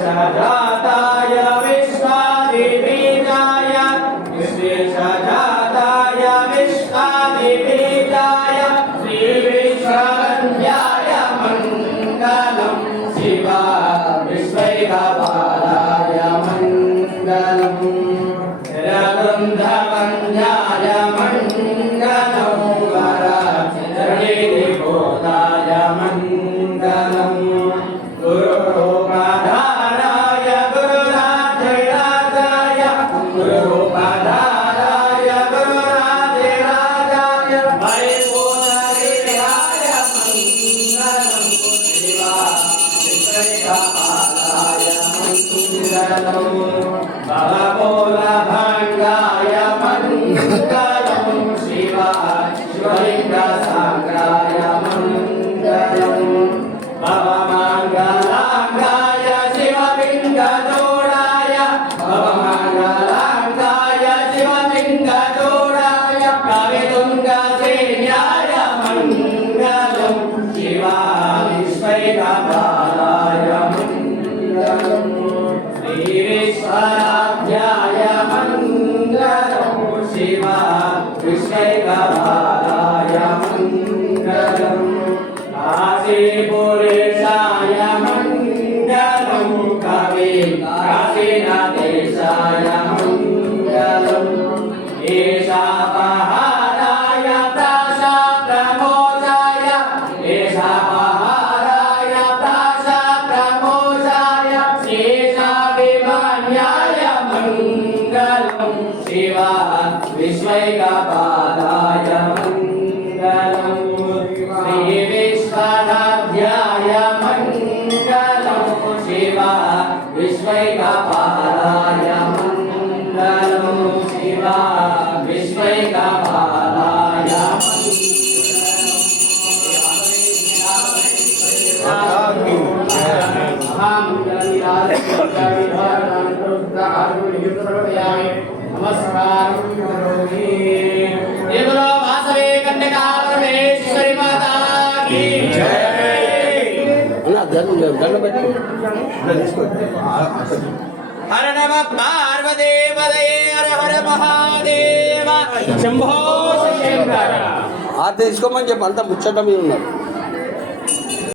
विश्वेशजाताय विश्वादिबीजाय विश्वेशजाताय विश्वादिबीजाय श्रीविश्ववन्द्याय मङ्गलं शिवा विश्वैकपालाय मङ्गलम् रवृन्धवन्द्याय मङ्गलं वरचरणिनिबोधाय मङ्गलम् गुरुरूपधाराय गुरुराधिराजाय गुरुरूपधाराय गुरुराधिराजाय परिपूर्णवीर्याय मङ्गलं शिवा विश्वैकपालाय मङ्गलम् भवभूलभङ्गाय मङ्गलं शिवा शिवलिङ्गसाग्राय मङ्गलम् भवमङ्गलाङ्गाय शिवलिङ्गजोडाय भवमङ्गलाङ्गाय शिवलिङ्गजोडाय कवितुङ्गसेन्याय मङ्गलं शिवा विश्वैकपालाय मङ्गलम् श्रीविश्वराध्याय मङ्गलं शिवा विश्वैकपालाय मङ्गलम् काशीपुरेशाय मङ्गलं कवि काशीनाथेशाय मङ्गलम् एषापहाराय प्राशाप्रमोदाय एषापहाराय प्राशाप्रमोदाय शेषाभिमान्याय मङ्गलं शिवा विश्वैकपालाय मङ्गलम् श्रीविश्वराध्याय मङ्गलं शिवा विश्वैकपालाय मङ्गलं शिवा विश्वैकपालाय नमस्कार वासवे कन्या परमेश्वरी माता की जय। हर नम पार्वती पदये हर हर महादेव शंभो शंकर తీసుకోమని చెప్పి అంత ముచ్చట మీద ఉన్నారు.